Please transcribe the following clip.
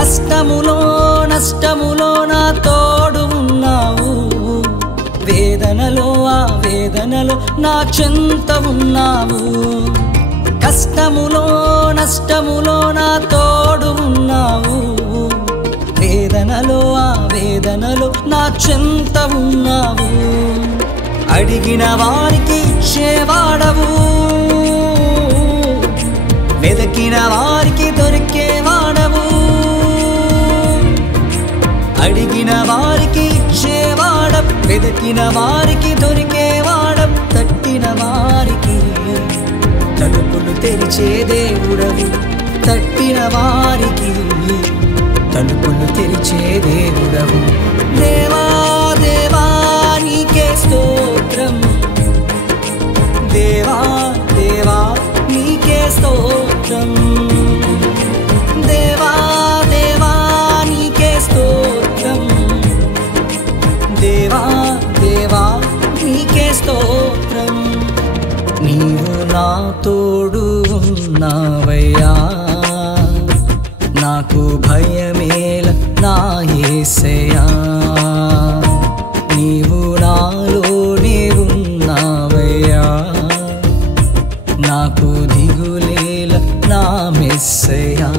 కష్టములో నష్టములో నా తోడు ఉన్నావు, వేదనలో ఆ వేదనలో నా చెంత ఉన్నావు. కష్టములో నష్టములో నా తోడు ఉన్నావు, వేదనలో ఆ వేదనలో నా చెంత ఉన్నావు. అడిగిన వారికి ఇచ్చేవాడవు, వెదకిన వారికి దొరికేవాడవు. అడిగిన వారికి ఇచ్చేవాడం, వెదకిన వారికి దొరికేవాడం. తట్టిన వారికి తలుపులు తెరిచే దేవుడవు, తట్టిన వారికి తలుపులు తెరిచే దేవుడవు. దేవా దేవా నీకే స్తోత్రం, దేవా దేవా నీకే స్తోత్రం, దేవా దేవా నీకే స్తోత్రం, దేవా దేవా నీకే స్తోత్రం. నీవు నా తోడు ఉన్నావయ్యా, నాకు భయమేల నా యేసయ్యా. నీవు నాలోనే ఉన్నావయ్యా, నాకు దిగులేల నా మెస్సయ్యా.